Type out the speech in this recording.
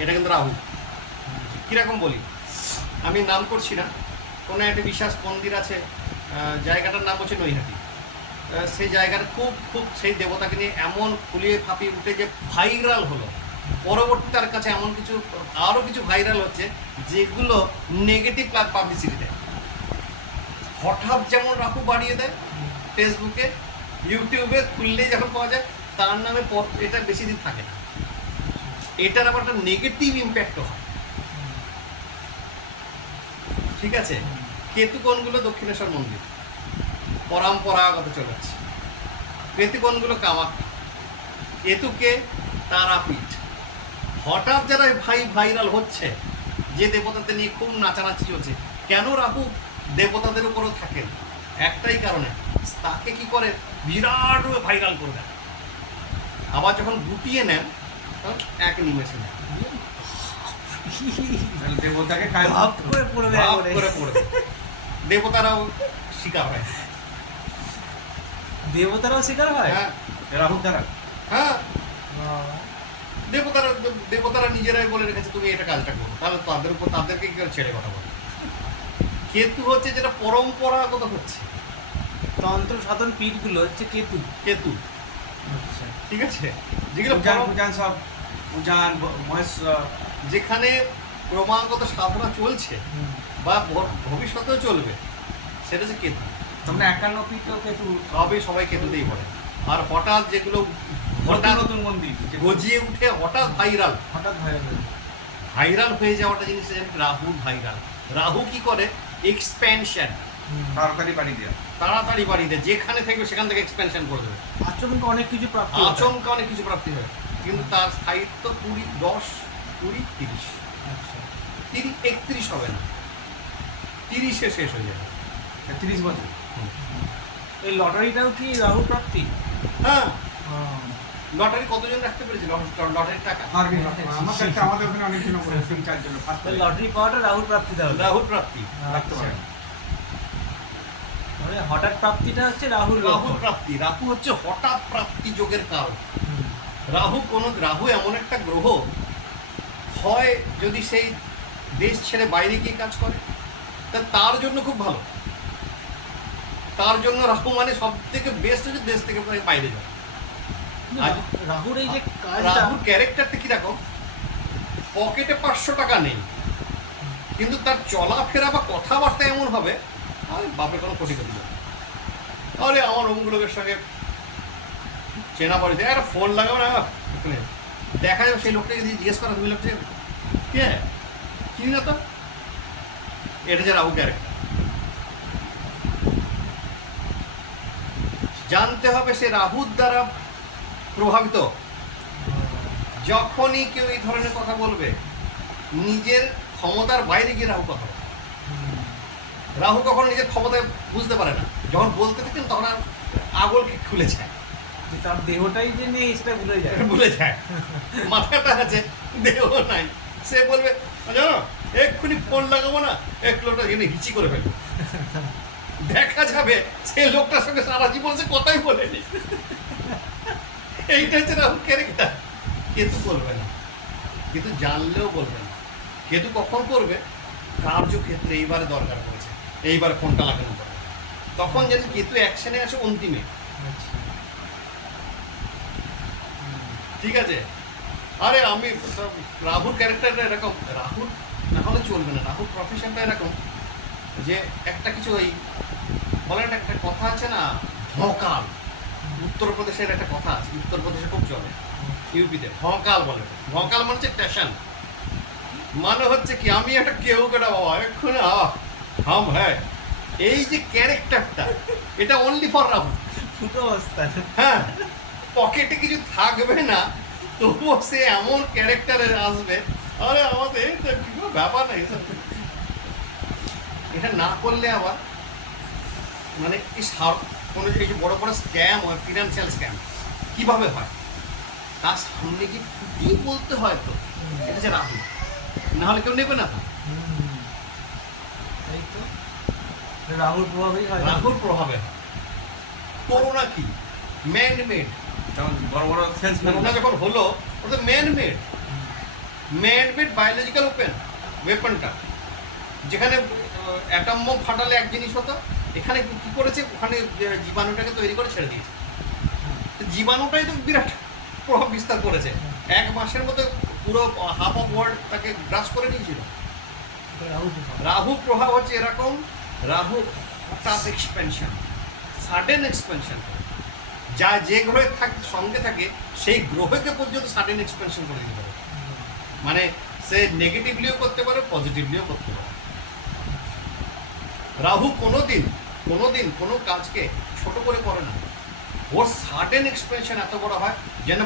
এটা কিন্তু রাহু। কিরকম বলি, আমি নাম করছি না, কোনো একটা বিশেষ মন্দির আছে, জায়গাটার নাম হচ্ছে নৈহাটি। সেই জায়গার খুব খুব সেই দেবতাকে নিয়ে এমন ফুলিয়ে ফাঁপিয়ে উঠে যে ভাইরাল হলো। পরবর্তী তার কাছে এমন কিছু আরও কিছু ভাইরাল হচ্ছে যেগুলো নেগেটিভ পাবলিসিটি দেয়। হঠাৎ যেমন রাহু বাড়িয়ে দেয় ফেসবুকে, ইউটিউবে খুললেই যখন পাওয়া যায় তার নামে এটা বেশি দিন থাকে না। এটার আবার একটা নেগেটিভ ইম্প্যাক্টও হয়। ঠিক আছে, কেতুকোণগুলো দক্ষিণেশ্বর মন্দির পরম্পরাগত চলে যাচ্ছে। কেতুকোণগুলো কামাখ্যা, কেতুকে তারাপীঠ। হঠাৎ যারা ভাইরাল হচ্ছে যে দেবতাদের নিয়ে খুব নাচানাচি চলছে, কেন রাহু দেবতাদের উপরও থাকেন? একটাই কারণে, তাকে কি করে বিরাট ভাইরাল করে দেন, আবার যখন গুটিয়ে নেন তখন এক নিমেষে নেন, দেবতাকে করে পড়ে দেবতারাও শিকার হয়। দেবতারাও শিকার হয় হ্যাঁ, রাহুর দ্বারা। হ্যাঁ, দেবতারা নিজেরাই বলে রেখেছে তুমি এটা কাজটা করো, তাহলে তাদের উপর তাদেরকে কি করে ছেড়ে কথা বলে? কেতু হচ্ছে যেটা পরম্পরাগত হচ্ছে, তন্ত্র সাধন পীঠগুলো হচ্ছে কেতু। কেতু, আচ্ছা, ঠিক আছে, যেগুলো পূজান সব পূজান মহেশ্বর, যেখানে ক্রমাগত সাধনা চলছে বা ভবিষ্যতেও চলবে, সেটা হচ্ছে কেতু। তোমরা 51 পীঠ কেতু সবাই কেতুতেই পড়ে। আর হঠাৎ যেগুলো নতুন নতুন মন্দির গজিয়ে উঠে হঠাৎ হঠাৎ ভাইরাল হয়ে যাওয়াটা জিনিস রাহুর ভাইরাল। রাহু কি করে? এক্সপ্যানশন, তাড়াতাড়ি বাড়ি দেওয়া, তাড়াতাড়ি বাড়ি দেয়, যেখানে থেকে সেখান থেকে এক্সপ্যানশন করে দেবে, আচমকা অনেক কিছু প্রাপ্তি হয়। কিন্তু তার স্থায়িত্ব 10, 20, 30, আচ্ছা 31 হবে না, 30-এ শেষ হয়ে যাবে। 30 বছর। এই লটারিটাও কি রাহু প্রাপ্তি? হ্যাঁ, লটারি কতজন রাখতে পেরেছে? লটারির টাকা আমাদের ওখানে অনেকজন করে 3-4 জন লটারি পাওয়াটা রাহুর প্রাপ্তি তাহলে? রাহুর প্রাপ্তি রাখতে পারে। মানে হঠাৎ প্রাপ্তিটা হচ্ছে রাহুর প্রাপ্তি। রাহু হচ্ছে হঠাৎ প্রাপ্তি যোগের কারণ। রাহু এমন একটা গ্রহ, হয় যদি সেই দেশ ছেড়ে বাইরে গিয়ে কাজ করে তার জন্য খুব ভালো। তার জন্য রাহু মানে সব থেকে বেস্ট হচ্ছে দেশ থেকে বাইরে যাওয়া। রাহুর এই যে রাহুর ক্যারেক্টারটা কিরকম? পকেটে 500 টাকা নেই, কিন্তু তার চলাফেরা বা কথাবার্তা এমন হবে, আরে বাপে কোনো কোটি কোটি যাবে, আরে আমার অমুক লোকের সঙ্গে চেনা পরিচয়, একটা ফোন লাগাবো না, দেখা যাবে সেই লোকটাকে যদি জিজ্ঞেস করা, তুমি লোকটা কে চিনি না তো। এটা যে রাহু ক্যারেক্টার, জানতে হবে সে রাহুর দ্বারা প্রভাবিত। যখনই কেউ এই ধরনের কথা বলবে, নিজের ক্ষমতার বাইরে গিয়ে রাহু কথা বলে। রাহু কখনো নিজের ক্ষমতায় বুঝতে পারে না, যখন বলতে থাকেন তখন আর আগল খুলে যায়, তার দেহটাই যে নেই সেটা ভুলে যায়। মাথাটা আছে, দেহ নাই। সে বলবে জানো এক্ষুনি ফোন লাগাবো না, এক লোকটা এনে হিচি করে ফেলবে, দেখা যাবে সে লোকটার সঙ্গে সারা জীবন সে কথাই বলেনি। এইটা হচ্ছে রাহু ক্যারেক্টার। কেতু বলবে না, কেতু জানলেও বলবে না। কেতু কখন করবে? কার্যক্ষেত্রে এইবারে দরকার পড়েছে, এইবার ফোনটা লাগানো পড়ে, তখন যদি কেতু অ্যাকশনে আসে অন্তিমে। ঠিক আছে, আরে আমি রাহুর ক্যারেক্টারটা এরকম, রাহুর না হলে চলবে না। রাহুর প্রফেশনটা এরকম যে একটা কিছু ওই বলে না, একটা কথা আছে না, ভকাল। উত্তরপ্রদেশের একটা কথা আছে, উত্তরপ্রদেশে খুব চলে, ইউপিতে ভকাল বলে। ভকাল মানে হচ্ছে টেশন, মানে হচ্ছে কি আমি একটা কেউ কেটা বাবা এক্ষুনি হাম হ্যাঁ। এই যে ক্যারেক্টারটা, এটা অনলি ফর রাহু। হ্যাঁ, পকেটে কিছু থাকবে না, তবুও সে এমন ক্যারেক্টারে আসবে, আরে আমাদের ব্যাপার নেই। এটা না করলে আবার মানে কোনো এই যে বড় বড় স্ক্যাম হয়, ফিনান্সিয়াল স্ক্যাম কিভাবে হয় তার সামনে কি ফুটিয়ে বলতে হয়, তো এটা হচ্ছে রাহু, না হলে কেউ নেবে না। রাহুর প্রভাবেই হয়। রাহুর প্রভাবে করোনা কি ম্যান মেড, বড় বড় সেলসম্যান করোনা যখন হলো ওটা ম্যান মেড বায়োলজিক্যাল ওয়েপনটা, যেখানে অ্যাটম বোম ফাটালে এক জিনিস হতো, এখানে কি করেছে, ওখানে জীবাণুটাকে তৈরি করে ছেড়ে দিয়েছে। তো জীবাণুটাই তো বিরাট প্রভাব বিস্তার করেছে, 1 মাসের মধ্যে পুরো হাফ অফ ওয়ার্ল্ড তাকে গ্রাস করে নিয়েছিল। রাহু প্রভাব। রাহু প্রভাব হচ্ছে এরকম, রাহু হঠাৎ এক্সপেনশন, সাডেন এক্সপেনশন, যা যে গ্রহে সঙ্গে থাকে সেই গ্রহকে পর্যন্ত সাডেন এক্সপেনশন করে দিতে পারে। মানে সে নেগেটিভলিও করতে পারে, পজিটিভলিও করতে পারে। রাহু কোনোদিন কোনো কাজকে ছোট করে করে না, ওর সাডেন এক্সপেনশন এত বড় হয় যেন